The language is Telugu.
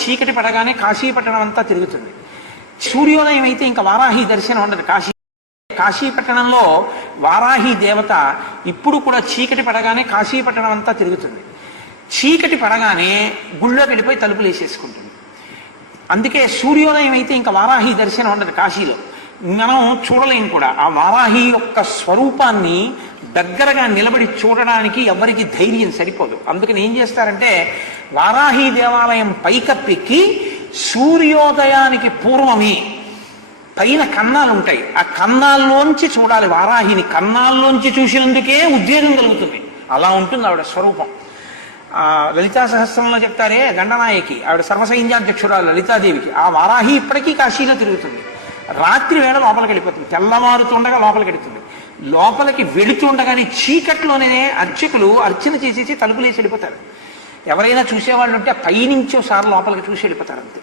చీకటి పడగానే కాశీపట్టణం అంతా తిరుగుతుంది. సూర్యోదయం అయితే ఇంకా వారాహి దర్శనం ఉండదు. కాశీపట్టణంలో వారాహి దేవత ఇప్పుడు కూడా చీకటి పడగానే కాశీపట్టణం అంతా తిరుగుతుంది. చీకటి పడగానే గుళ్ళోకి వెళ్ళిపోయి తలుపులు వేసేసుకుంటుంది. అందుకే సూర్యోదయం అయితే ఇంకా వారాహి దర్శనం ఉండదు. కాశీలో మనం చూడలేం కూడా. ఆ వారాహి యొక్క స్వరూపాన్ని దగ్గరగా నిలబడి చూడడానికి ఎవరికి ధైర్యం సరిపోదు. అందుకని ఏం చేస్తారంటే వారాహి దేవాలయం పైకప్పెక్కి సూర్యోదయానికి పూర్వమే పైన కన్నాలు ఉంటాయి, ఆ కన్నాల్లోంచి చూడాలి. వారాహిని కన్నాల్లోంచి చూసినందుకే ఉద్వేగం కలుగుతుంది. అలా ఉంటుంది ఆవిడ స్వరూపం. లలితా సహస్రంలో చెప్తారే గండనాయకి, ఆవిడ సర్వసైన్యాధ్యక్షురాలు లలితాదేవికి. ఆ వారాహి ఇప్పటికీ కాశీలో తిరుగుతుంది. రాత్రి వేళ లోపలికి వెళ్ళిపోతుంది, తెల్లవారుతుండగా లోపలికి వెళుతుంది. లోపలికి వెళుతుండగానే చీకట్లోనే అర్చకులు అర్చన చేసేసి తలుపులేసి వెళ్ళిపోతారు. ఎవరైనా చూసేవాళ్ళు ఉంటే పైనుంచి ఒకసారి లోపలికి చూసి వెళ్ళిపోతారు అంతే.